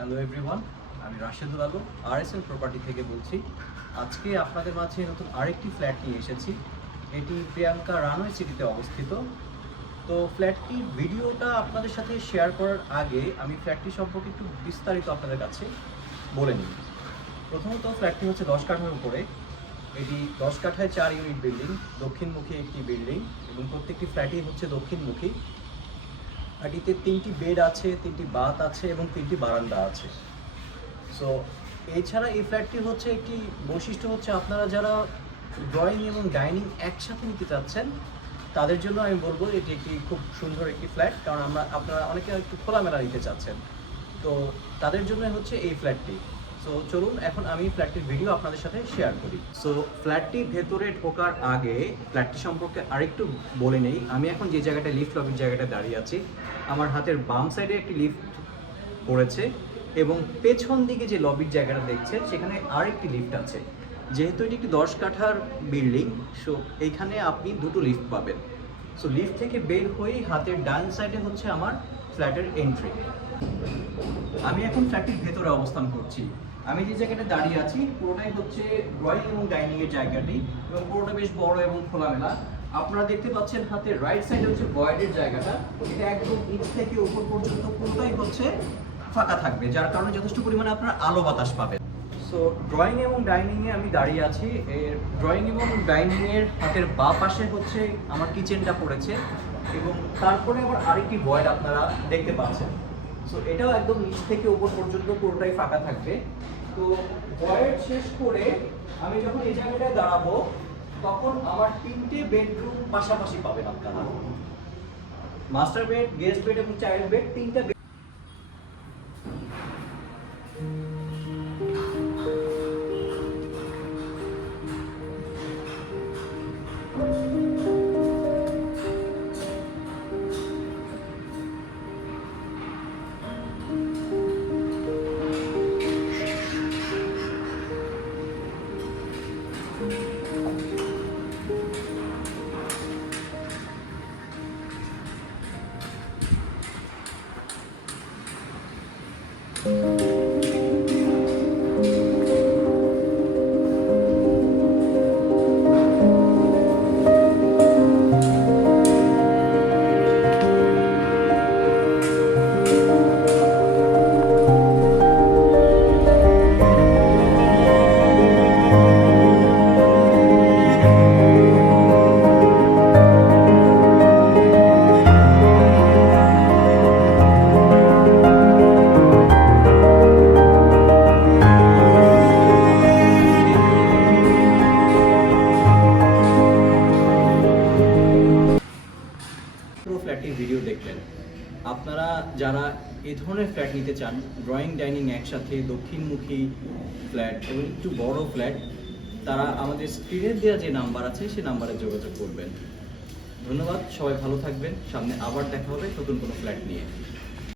Hello everyone, আমি Rashedul Alam RSL property থেকে বলছি। আজকে আপনাদের মাঝে নতুন আরেকটি ফ্ল্যাট নিয়ে এসেছি। এটি প্রিয়াঙ্কা রানওয়ে সিটিতে অবস্থিত। তো ফ্ল্যাটটির ভিডিওটা আপনাদের সাথে শেয়ার করার আগে আমি ফ্ল্যাটটি সম্পর্কে একটু বিস্তারিত আপনাদের কাছে বলে নিই। প্রথমত ফ্ল্যাটটি হচ্ছে 10 কাঠার উপরে। এটি 10 কাঠায় 4 ইউনিট বিল্ডিং, দক্ষিণমুখী একটি বিল্ডিং এবং প্রত্যেকটি ফ্ল্যাটই হচ্ছে দক্ষিণমুখী। এটিতে 3টি বেড আছে, 3টি বাথ আছে এবং 3টি বারান্দা আছে। সো এছাড়া এই ফ্ল্যাটটি হচ্ছে একটি বৈশিষ্ট্য হচ্ছে আপনারা যারা ড্রয়িং এবং ডাইনিং একসাথে নিতে চাচ্ছেন তাদের জন্য আমি বলবো এটি একটি খুব সুন্দর একটি ফ্ল্যাট, কারণ আপনারা অনেকে একটু খোলামেলা নিতে চাচ্ছেন, তো তাদের জন্য হচ্ছে এই ফ্ল্যাটটি। সো চলুন এখন আমি ফ্ল্যাটটির ভিডিও আপনাদের সাথে শেয়ার করি। সো ফ্ল্যাটটির ভেতরে ঢোকার আগে ফ্ল্যাটটি সম্পর্কে আরেকটু বলে নেই। আমি এখন যে জায়গাটা লিফট লবির জায়গাটা দাঁড়িয়ে আছি, আমার হাতের বাম সাইডে একটি লিফট পড়েছে এবং পেছন দিকে যে লবির জায়গাটা দেখছেন সেখানে আরেকটি লিফট আছে। যেহেতু এটি একটি 10 কাঠার বিল্ডিং, সো এইখানে আপনি দুটো লিফট পাবেন। সো লিফট থেকে বের হয়েই হাতের ডান সাইডে হচ্ছে আমার ফ্ল্যাটের এন্ট্রি। আমি এখন ফ্ল্যাটটির ভেতরে অবস্থান করছি। আমি যে জায়গাটা দাঁড়িয়ে আছি পুরোটাই হচ্ছে ড্রয়িং এবং ডাইনিং এর জায়গাটি, এবং পুরোটা বেশ বড় এবং খোলামেলা। আপনারা দেখতে পাচ্ছেন হাতের রাইট সাইডে হচ্ছে ভয়েডের জায়গাটা, এটা একদম নিচ থেকে উপর পর্যন্ত পুরোটাই হচ্ছে ফাঁকা থাকবে, যার কারণে যথেষ্ট পরিমাণে আপনারা আলো বাতাস পাবেন। সো ড্রয়িং এবং ডাইনিংয়ে আমি দাঁড়িয়ে আছি। এর ড্রয়িং এবং ডাইনিংয়ের হাতের বাঁ পাশে হচ্ছে আমার কিচেনটা পড়েছে এবং তারপরে আবার আরেকটি ভয়েড আপনারা দেখতে পাচ্ছেন। সো এটাও একদম নিচ থেকে উপর পর্যন্ত পুরোটাই ফাঁকা থাকবে। তো ভয়েড শেষ করে আমি যখন এই জায়গাটায় দাঁড়াবো তখন আমার 3টে বেডরুম পাশাপাশি পাবেন আপনারা। মাস্টার বেড, গেস্ট বেড এবং চাইল্ড বেড, 3টা বেড। পুরো ফ্ল্যাটটির ভিডিও দেখলেন। আপনারা যারা এই ধরনের ফ্ল্যাট নিতে চান, ড্রয়িং ডাইনিং একসাথে, দক্ষিণমুখী ফ্ল্যাট এবং একটু বড় ফ্ল্যাট, তারা আমাদের স্ক্রিনে দেওয়া যে নাম্বার আছে সেই নাম্বারে যোগাযোগ করবেন। ধন্যবাদ, সবাই ভালো থাকবেন। সামনে আবার দেখা হবে নতুন কোনো ফ্ল্যাট নিয়ে।